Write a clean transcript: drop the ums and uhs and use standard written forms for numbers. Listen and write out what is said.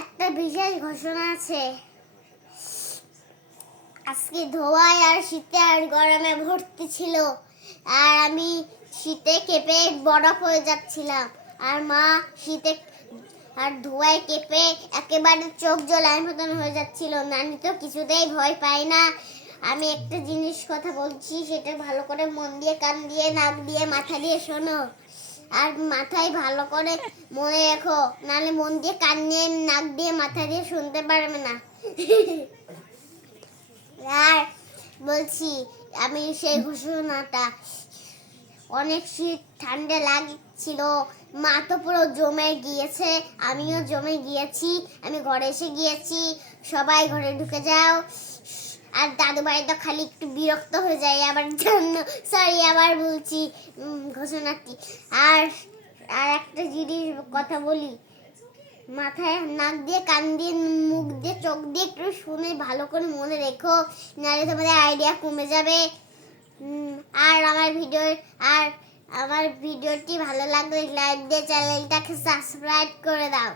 একটা বিশেষ ঘোষণা আছে। আজকে ধোঁয়ায় আর শীতে আর গরমে ভর্তি ছিল, আর আমি শীতে কেঁপে বরফ হয়ে যাচ্ছিলাম, আর মা শীতে আর ধোঁয়ায় কেঁপে একেবারে চোখ জলার মতন হয়ে যাচ্ছিল। নানি তো কিছুতেই ভয় পায় না। আমি একটা জিনিস কথা বলছি, সেটা ভালো করে মন দিয়ে, কান দিয়ে, নাক দিয়ে, মাথা দিয়ে শোনো, আর মাথায় ভালো করে মনে রেখো, নাহলে মন দিয়ে, কান দিয়ে, নাক দিয়ে, মাথা দিয়ে শুনতে পারবে না। আর বলছি, আমি সেই ঘোষণাটা, অনেক শীত ঠান্ডা লাগছিল, মা তো পুরো জমে গিয়েছে, আমিও জমে গিয়েছি। আমি ঘরে এসে গিয়েছি, সবাই ঘরে ঢুকে যাও। আর দাদু ভাই তো খালি একটু বিরক্ত হয়ে যায় আমার জন্য। সরি, আবার বলছি ঘোষণাটি। আর আর একটা জিনিস কথা বলি, মাথায়, নাক দিয়ে, কান দিয়ে, মুখ দিয়ে, চোখ দিয়ে একটু শুনে ভালো করে মনে রেখো, নাহলে তোমাদের আইডিয়া কমে যাবে। আর আমার ভিডিওটি ভালো লাগলে লাইক দিয়ে চ্যানেলটাকে সাবস্ক্রাইব করে দাও।